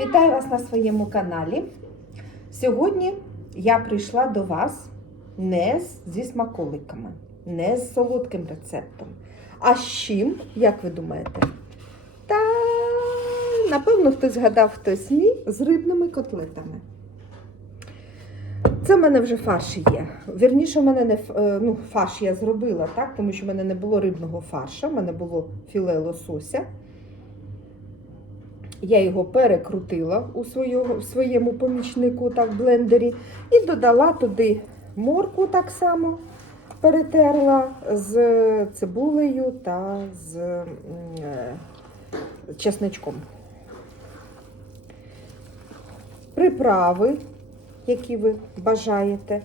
Вітаю вас на своєму каналі. Сьогодні я прийшла до вас не зі смаколиками, не з солодким рецептом. А з чим, як ви думаєте? Та напевно хтось згадав хтось ні з рибними котлетами. Це в мене вже фарш є. Вірніше, в мене не е, ну, фарш я зробила, так, тому що в мене не було рибного фарша, в мене було філе лосося. Я його перекрутила у свого, в своєму помічнику так, блендері і додала туди морку так само, перетерла з цибулею та з е, чесничком. Приправи, які ви бажаєте.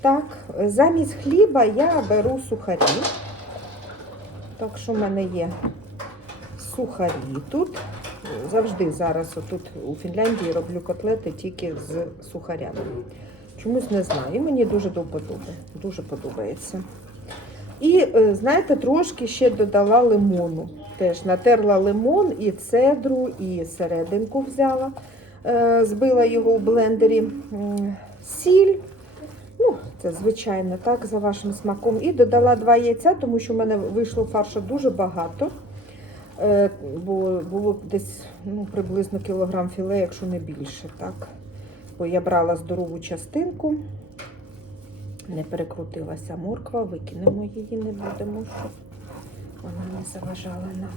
Так, замість хліба я беру сухарі. Так що в мене є сухарі тут. Завжди зараз тут у Фінляндії роблю котлети тільки з сухарями. Чомусь не знаю. І Мені дуже до. Дуже подобається. І, е, знаєте, трошки ще додала лимону. Теж натерла лимон і цедру, і серединку взяла, е, збила його у блендері. Сіль. Ну, це звичайно, так, за вашим смаком. І додала два яйця, тому що в мене вийшло фаршу дуже багато. Е, Бо було десь ну, приблизно кілограм філе, якщо не більше. так. Бо я брала здорову частинку, не перекрутилася морква, викинемо її, не будемо, щоб вона не заважала нам.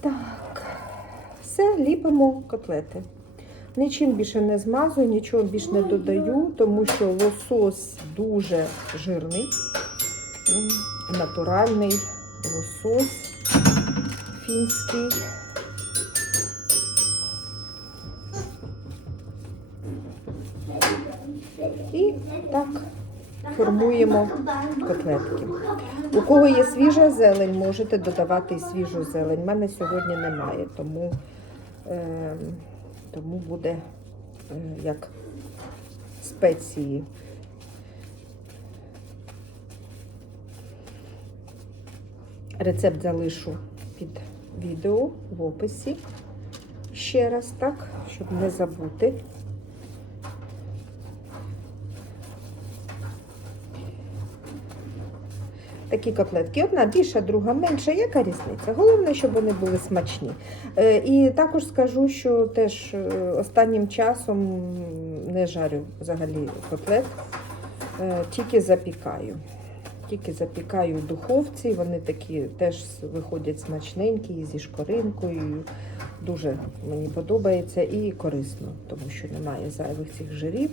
Так, все, ліпимо котлети. Нічим більше не змазую, нічого більше не додаю, тому що лосось дуже жирний, натуральний лосось фінський. І так формуємо котлетки. У кого є свіжа зелень, можете додавати і свіжу зелень. У мене сьогодні немає, тому, е, тому буде е, як спеції. Рецепт залишу під відео в описі. Ще раз так, щоб не забути. Такі котлетки. Одна більша, друга менша. Яка різниця? Головне, щоб вони були смачні. Е, І також скажу, що теж е, останнім часом не жарю взагалі котлет, е, тільки запікаю. Тільки запікаю в духовці, вони такі теж виходять смачненькі зі шкоринкою. Дуже мені подобається і корисно, тому що немає зайвих цих жирів.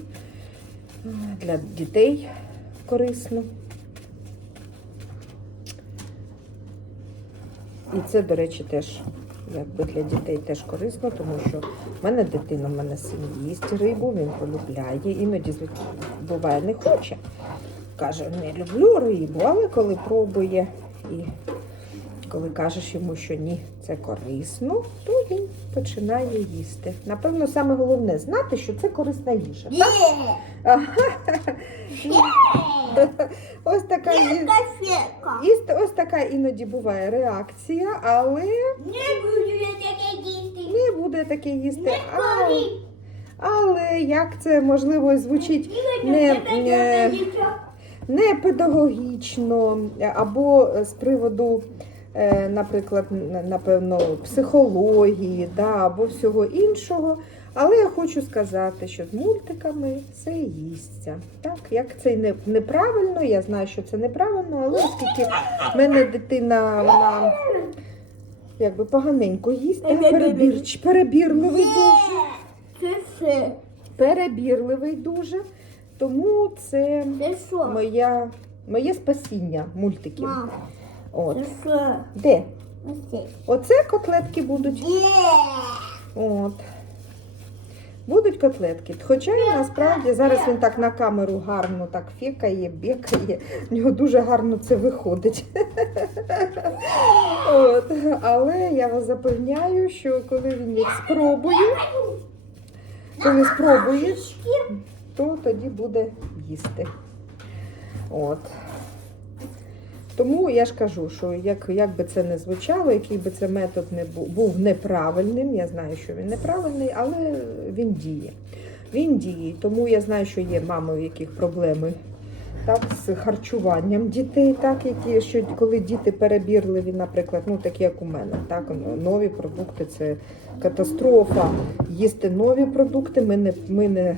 Для дітей корисно. І це, до речі, теж якби для дітей теж корисно, тому що в мене дитина, в мене син їсть рибу, він полюбляє. Іноді буває не хоче. Каже, не люблю рибу, але коли пробує і коли кажеш йому, що ні, це корисно, то він починає їсти. Напевно, саме головне знати, що це корисна їжа. Так? Ось така ось така іноді буває реакція, але Не буду я таке їсти. не буде таке їсти. Не але як це можливо звучить Не не, педагогічно, або з приводу, е, наприклад, напевно, психології, да, або всього іншого. Але я хочу сказати, що з мультиками все їсться. Так, як це не, неправильно, я знаю, що це неправильно, але оскільки в мене дитина, вона якби поганенько їсть, да, перебір, перебірливий дуже Це все. перебірливий дуже. Тому це Це що? моя, моє спасіння мультиків. Мам, От. це що? Де? Ось це. Оце котлетки будуть. От. Будуть котлетки. Хоча він насправді зараз він так на камеру гарно так фікає, бікає. В нього дуже гарно це виходить. От. Але я вас запевняю, що коли він їх спробує, коли спробує, то тоді буде їсти. От. Тому я ж кажу, що як, як би це не звучало, який би це метод не був, був неправильним, я знаю, що він неправильний, але він діє. Він діє. Тому я знаю, що є мами, у яких проблеми так, з харчуванням дітей, так, які, що коли діти перебірливі, наприклад, ну такі як у мене, так, ну, нові продукти це катастрофа. Їсти нові продукти ми не, ми не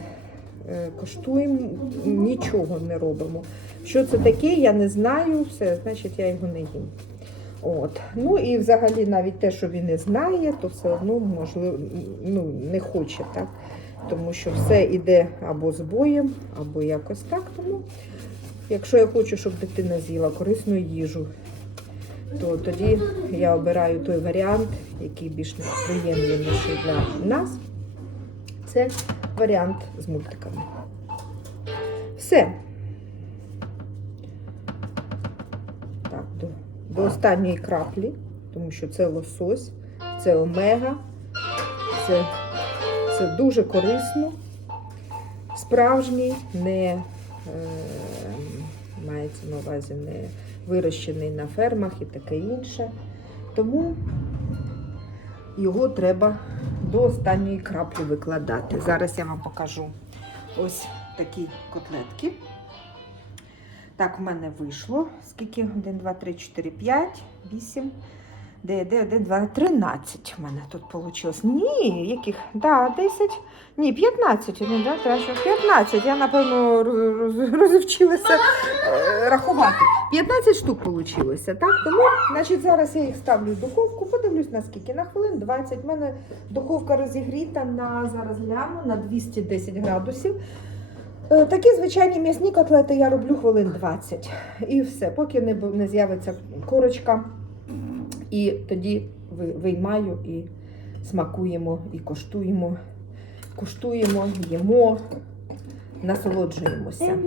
коштуємо, нічого не робимо. Що це таке, я не знаю, все, значить я його не їм. От. Ну і взагалі навіть те, що він не знає, то все одно можливо ну, не хоче, так? Тому що все йде або з боєм, або якось так. Тому, якщо я хочу, щоб дитина з'їла корисну їжу, то тоді я обираю той варіант, який більш приємніший для нас. Це варіант з мультиками. Все. Так, до, до останньої краплі, тому що це лосось, це омега, це, це дуже корисно. Справжній, не е, мається на увазі не вирощений на фермах і таке інше. Тому його треба до останньої краплі викладати. Зараз я вам покажу ось такі котлетки. Так, в мене вийшло. Скільки? 1, 2, 3, 4, 5, 8, 9, 9, 1, 2, 13 в мене тут вийшло. Ні, яких? Да, 10. Ні, 15. 1, 2, 3, 4, 15. Я, напевно, роз- роз- розівчилася е, рахувати. 15 штук вийшло. Так? Тому, значить, зараз я їх ставлю в духовку, подивлюсь на. На хвилин 20. У мене духовка розігріта на зараз гляну на 210 градусів. Е, Такі звичайні м'ясні котлети я роблю хвилин 20. І все, поки не, не з'явиться корочка. І тоді виймаю і смакуємо, і коштуємо, куштуємо, їмо, насолоджуємося.